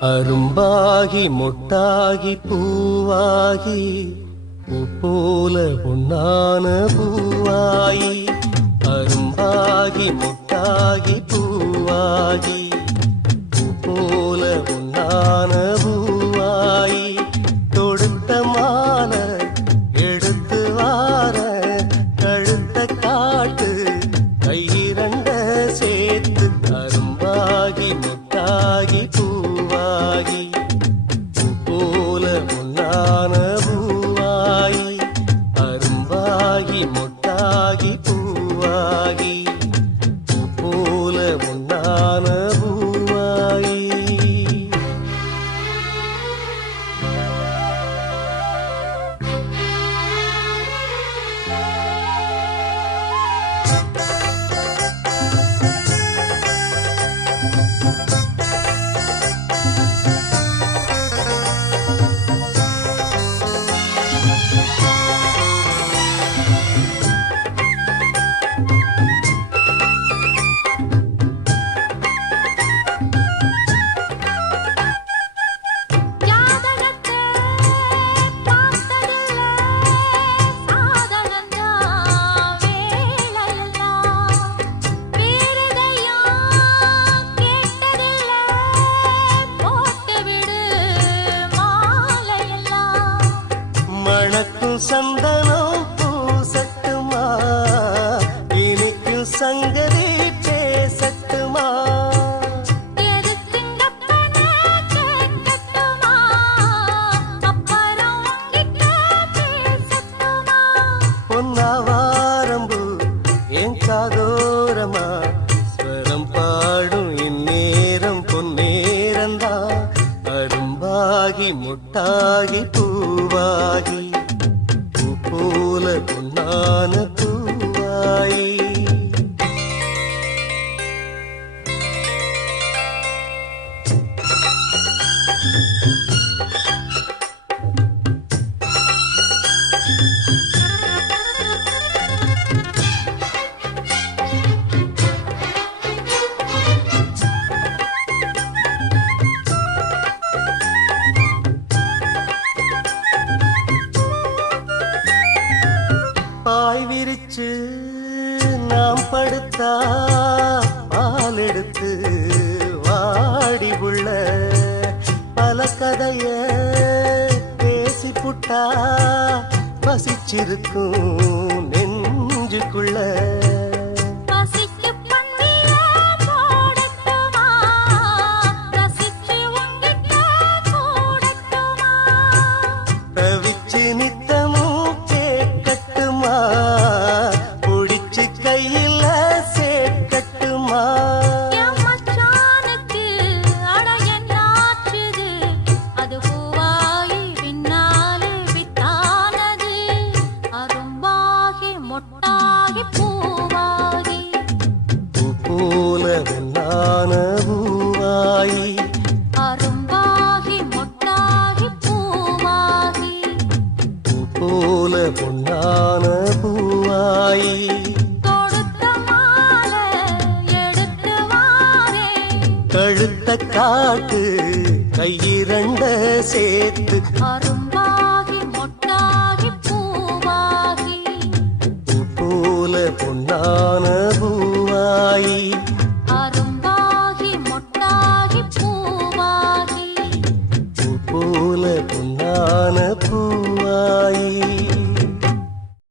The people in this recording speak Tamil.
அரும்பாகி மொட்டாகி பூவாகி பூ போல பொன்னான பூவாயி அரும்பாகி மொட்டாகி பூவாகி பூ போல பொன்னான பூவாயி தொடுத்த மாலை எடுத்து வார கழுத்த காட்டு கையிரண்ட சேர்த்து அரும்பாகி மொட்டாகி பூவாகி பூ போல பொன்னான பூவாயி அரும்பாகி மொட்டாகி பூவாகி பூ போல பொன்னான பூவாயி. மணக்கும் சந்தனம் பூசட்டுமா இனிக்கும் சங்கதி பேசட்டுமா பொன்னாவாரம்பு என் காதோரமா ஸ்வரம் பாடும் இந்நேரம் பொன்னேரந்தா அரும்பாகி முட்டாகி பூவாகி பூ போல பொன்னான பூவாயி. பாய் விரிச்சு நாம் படுத்தா பால் எடுத்து வாடி புள்ள பல கதைய பேசி புட்டா பசிச்சிருக்கும் நெஞ்சுக்குள்ள தவிச்சு நித்தமும் கேட்கட்டுமா புடிச்சு கையில சேர்க்கட்டுமா பூ போல வெண்ணான பூவாயி பூ போல பொன்னான பூவாயி கழுத்த காட்டு கையிரண்ட சேர்த்து அரும்பா